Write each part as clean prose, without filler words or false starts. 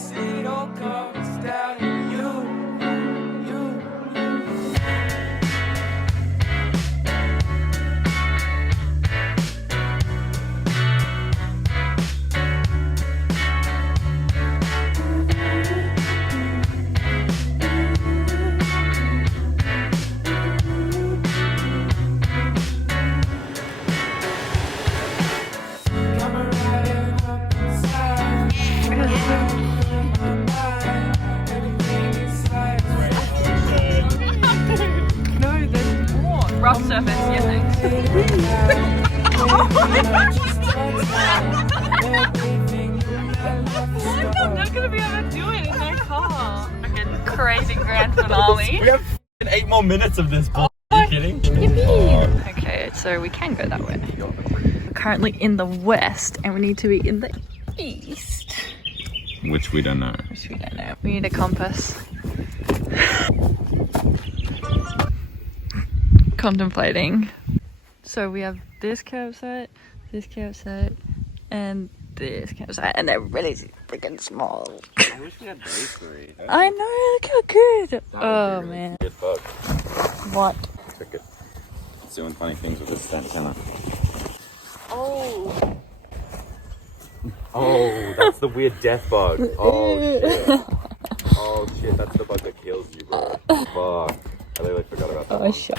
guess it all comes down to you. Rough surface, yeah, thanks. I'm not gonna be able to do it in my car. Fucking crazy grand finale. We have 8 more minutes of this. Are you kidding? Yippee! Okay, so we can go that way. We're currently in the west and we need to be in the east. Which we don't know. Which we don't know. We need a compass. Contemplating. So we have this campsite, and this campsite, and they're really freaking small. I wish we had those 3. I know, look how good. Oh really man. Good bug. What? Check it. It's doing funny things with this antenna. Oh. Oh, that's the weird death bug. Oh shit. Oh shit, that's the bug that kills you, bro. Fuck. I literally forgot about that. Oh shit.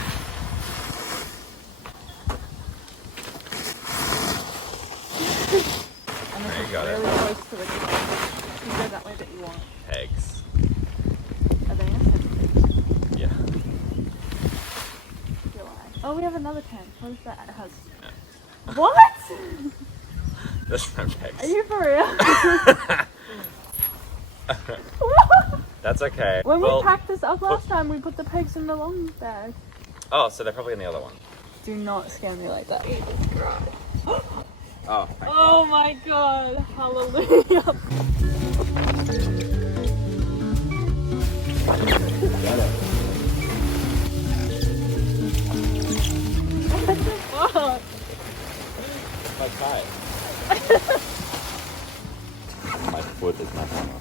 There you got really it. close to the you go that way that you want. Eggs. Are they innocent? Yeah. Oh, we have another tent. What is that? It has. Yeah. What? There's no pegs. Are you for real? That's okay. When we packed this up last time, we put the pegs in the long bag. Oh, so they're probably in the other one. Do not scare me like that. Oh. Oh my god. Hallelujah. What the fuck? My tie. My foot is my hammer.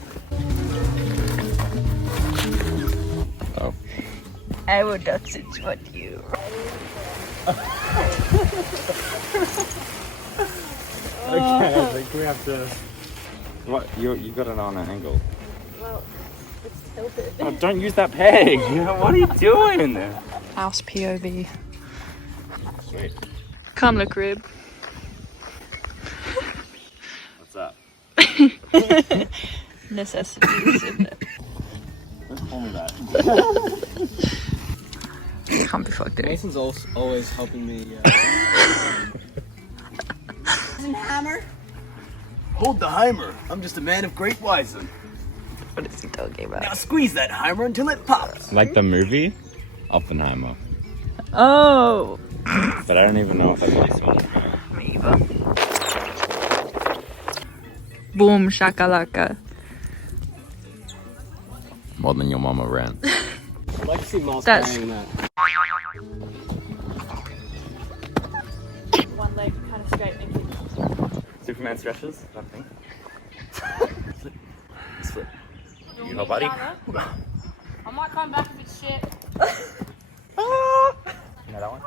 Oh. I will not sit with you. Okay, I think we have to. What? You got it on an angle. Well, it's tilted. Oh, don't use that peg. What are you doing? House POV. Sweet. Come look, rib. What's up? Necessities, isn't it? Don't call me that. Can't be fucked, dude. Mason's always helping me. Hammer? Hold the Heimer. I'm just a man of great wisdom. What is he talking about? Now squeeze that Heimer until it pops. Like the movie Oppenheimer. Oh! But I don't even know if I really saw it. Me either. Boom shakalaka. More than your mama ran. I'd like to see Moss That's- carrying that. One leg kind of straight and keep Superman stretches, that thing. Flip. Just flip. You know, buddy. I might come back if it's shit. You know that one?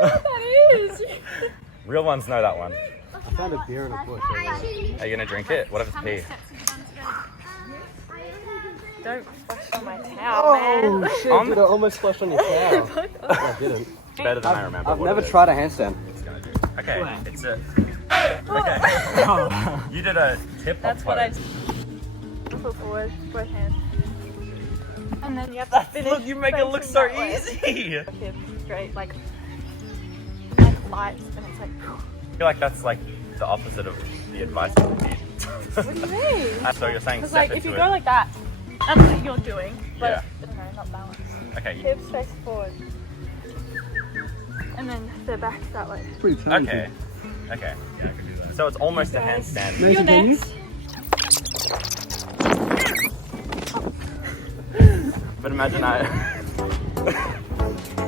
That is! Real ones know that one. I found a beer in a bush. Are you gonna drink it? What if it's pee? Don't splash on my towel, man. Oh shit, dude, I almost splashed on your towel. I didn't. It's better than I remember. I've what never it is. tried a handstand. It's gonna do. Okay, it's a. Okay. You did a tip. That's what I put forward, both hands. And then you have to finish. Look, you make it look so facing that way. easy. Okay, straight, like lights, and it's like. I feel like that's like the opposite of the advice you need. What do you mean? So you're saying Because step like if you into go it. like that, that's what you're doing, but Yeah. no, not balanced. Okay. Hips face forward, and then the back that way. Pretty talented. Okay. Okay. Yeah, I can do that. So it's almost a Okay. handstand. You're Mason, can you? next. But imagine I.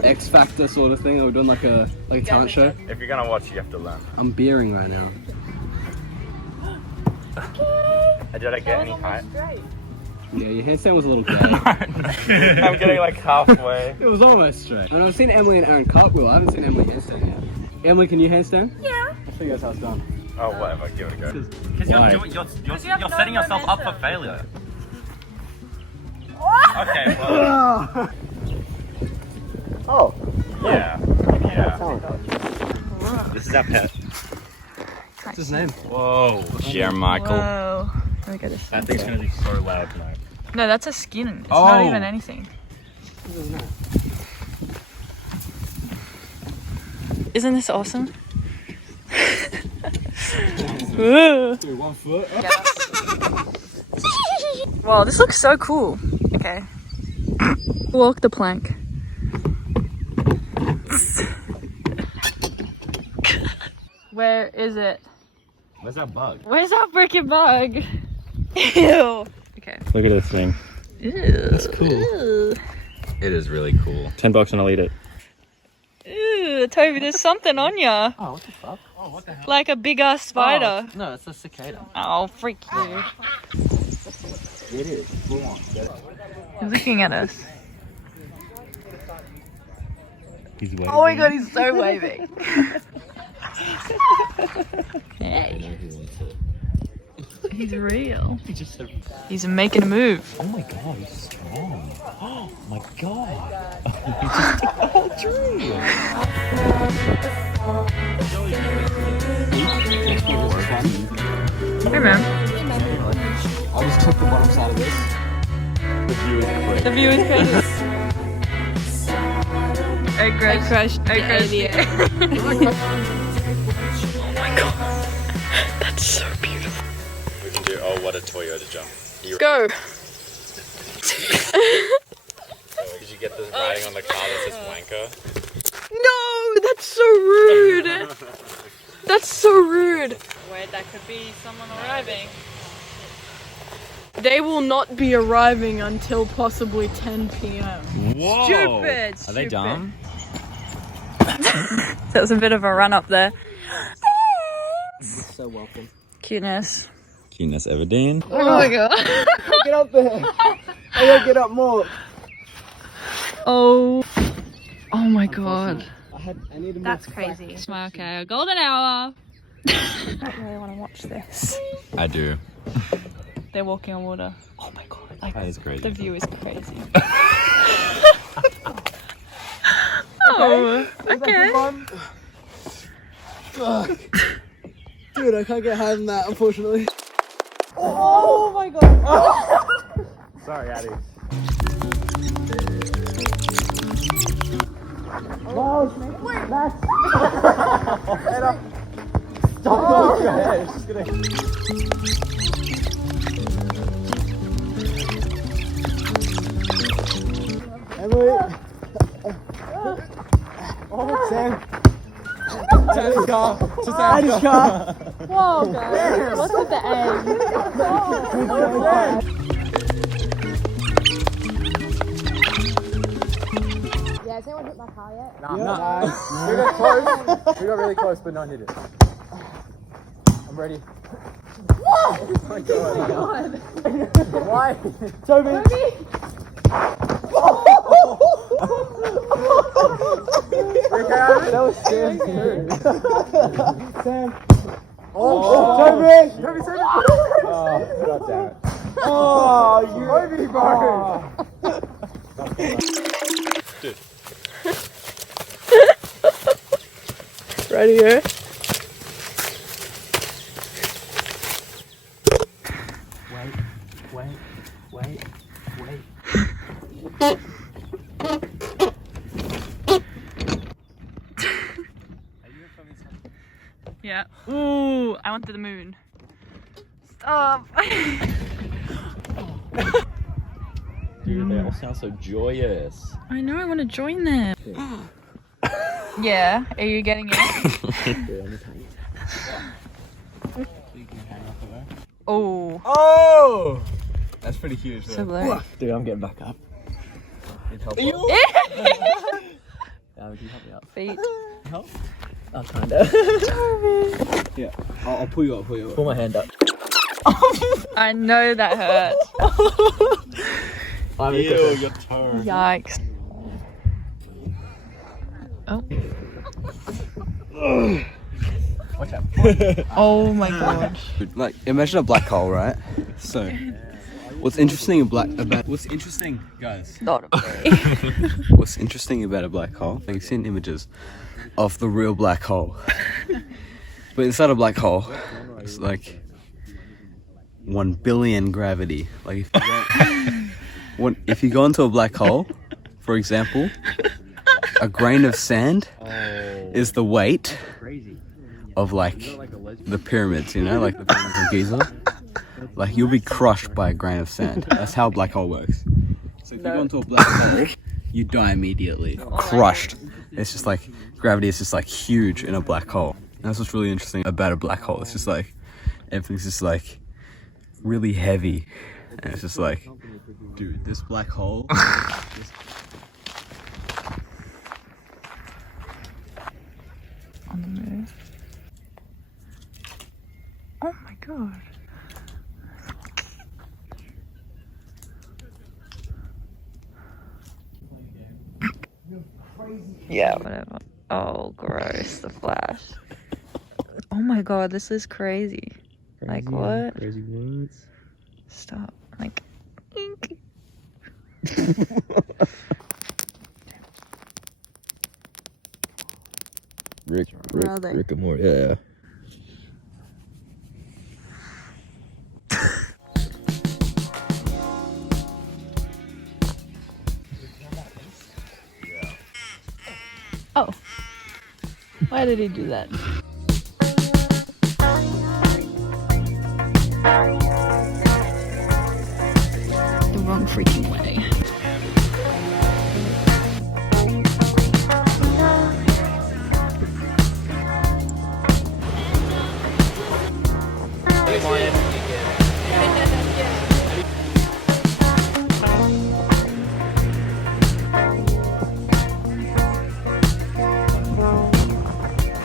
X Factor sort of thing. Are we doing like a talent show? If you're gonna watch, you have to learn. I'm beering right now. Okay. Did I get any height? Yeah, your handstand was a little gay. I'm getting like halfway. It was almost straight. I mean, I've seen Emily and Aaron cartwheel. I haven't seen Emily handstand yet. Emily, can you handstand? Yeah. I'll show you guys how it's done. Oh, whatever. Give it a go. Because you're setting yourself up for failure. Okay, well. Oh. Yeah. Yeah. This is our pet. What's his name? Whoa. Jerramichael. Whoa. Let me go this That way. thing's gonna be so loud tonight. No, that's a skin. It's not Oh. even anything. Isn't this awesome? Ooh. 1 foot. Wow, this looks so cool. Okay. Walk the plank. Where is it? Where's that bug? Where's that freaking bug? Ew. Okay. Look at this thing. Ew. It's cool. Ew. It is really cool. $10 and I'll eat it. Ew, Toby, there's something on ya. Oh, what the fuck? Oh, what the hell? Like a big ass spider. No, it's a cicada. Oh, freak you. It is. Go on. He's looking at us. He's waving. Oh my god, he's so waving. Hey. He's real. He just said, He's making a move. oh my god, he's strong. Oh my god. He just took the whole tree. Hey man. I just took the bottom side of this. The view is crazy. I crushed the idea. Oh my god. That's so beautiful. We can do, oh, what a Toyota jump. Go. Did you get this riding on the car that says wanker? No, that's so rude. That's so rude. Wait, that could be someone arriving. They will not be arriving until possibly 10 p.m. Whoa. Stupid. Are they dumb? That was a bit of a run up there. So welcome. Cuteness. Cuteness Everdeen. Oh my god. Get up there. I gotta get up more. Oh. Oh my god. I need more. That's crazy. Okay, a golden hour. I don't really want to watch this. I do. They're walking on water. Oh my god. Like, That is crazy. the view is crazy. Oh, okay. Dude, I can't get higher than that, unfortunately. Oh my god. Sorry, Addie. Stop going your head. It's just gonna... Emily. Oh, Sam. Sam's car. To Sam's car. Whoa, guys. What's with the egg? Yeah, has anyone hit my car yet? No. We got close. We got really close, but not hit it. I'm ready. Oh my god. Why? Toby. That was Sam too. Sam. Oh, Toby! Toby, save it! Oh, god damn it. Oh, you Toby, bro! Ready, here? Wait. Yeah. Ooh, I went to the moon. Stop. Dude, they all sound so joyous. I know, I want to join them. Yeah, are you getting it? Oh, Oh! That's pretty huge, so though. blurry. Dude, I'm getting back up. Need help. Yeah, would you help me up? Feet. Help? Oh, kinda. Yeah, I'll pull you up, Pull my hand up. I know that hurt. Ew, your toe. Yikes. Oh. Oh my god. Like, imagine a black hole, right? So, what's interesting guys? Not a What's interesting about a black hole? Like, you've seen images of the real black hole, but inside a black hole, it's like 1 billion gravity. Like, if you go into a black hole, for example, a grain of sand is the weight of like the pyramids, you know, like the pyramids of Giza. Like, you'll be crushed by a grain of sand. That's how a black hole works. So if you go into a black hole, you die immediately, crushed. It's just like gravity is just like huge in a black hole. And that's what's really interesting about a black hole. It's just like everything's just like really heavy, and it's just like, dude, this black hole. On the move. Oh my god. Yeah, whatever. Oh, gross, the flash. Oh my god, this is crazy. Like, what? Crazy words. Stop. Like, ink. Rick and Morty, yeah. Oh. Why did he do that? The wrong freaking way.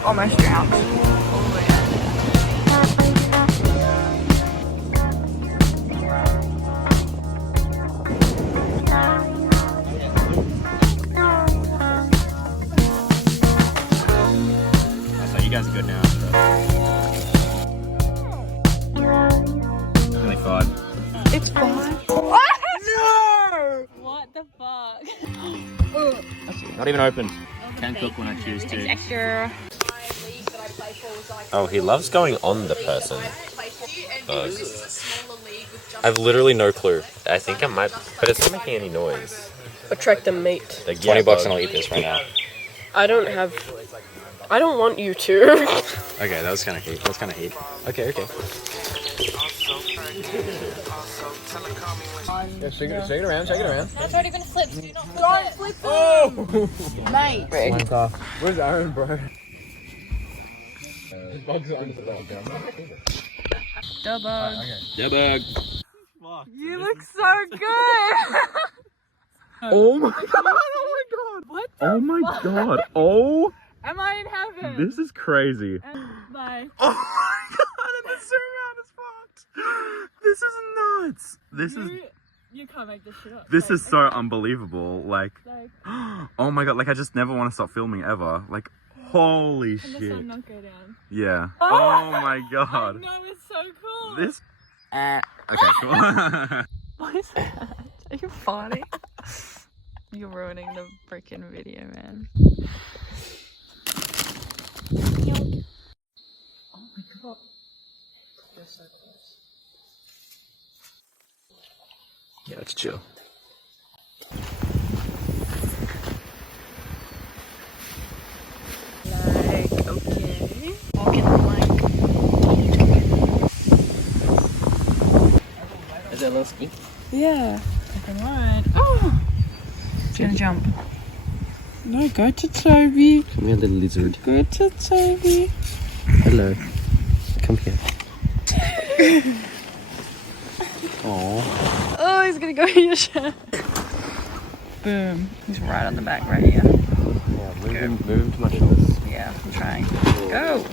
Almost drowned. So you guys are good now. Only 5. It's fine. No! What the fuck? Not even open. Can cook when I choose to. Extra. Oh, he loves going on the person. I've literally no clue. I think I might, but it's not making any noise. Attract a mate. Like, $20 and I'll eat this right now. I don't want you to. Okay, that was kind of heat. That's kind of heat. Okay. Yeah, shake it around. That's already been flipped. Do not flip it. Oh! Mate. Where's Aaron, bro? Debug. You look so good. Oh my god! What? Oh my god! Oh, Am I in heaven? this is crazy. Bye. Oh my god! And the zoom out is fucked. This is nuts. You can't make this shit up. This is so unbelievable. Like, oh my god! Like, I just never want to stop filming ever. Like, holy And the sun shit. not go down. Yeah. Oh my god. No, it's so cool. This. Okay, cool. What is that? Are you farting? You're ruining the freaking video, man. Oh my god. You're so close. Yeah, let's chill. Like, okay. Walking the mic. Is that a little ski? Yeah. Come on. Oh. It's gonna jump. No, go to Toby. Come here, little lizard. Go to Toby. Hello. Come here. Aww. Oh, he's gonna go in your shirt. Boom. He's right on the back right here. Yeah, move him to my shoulders. Yeah, I'm trying. Go.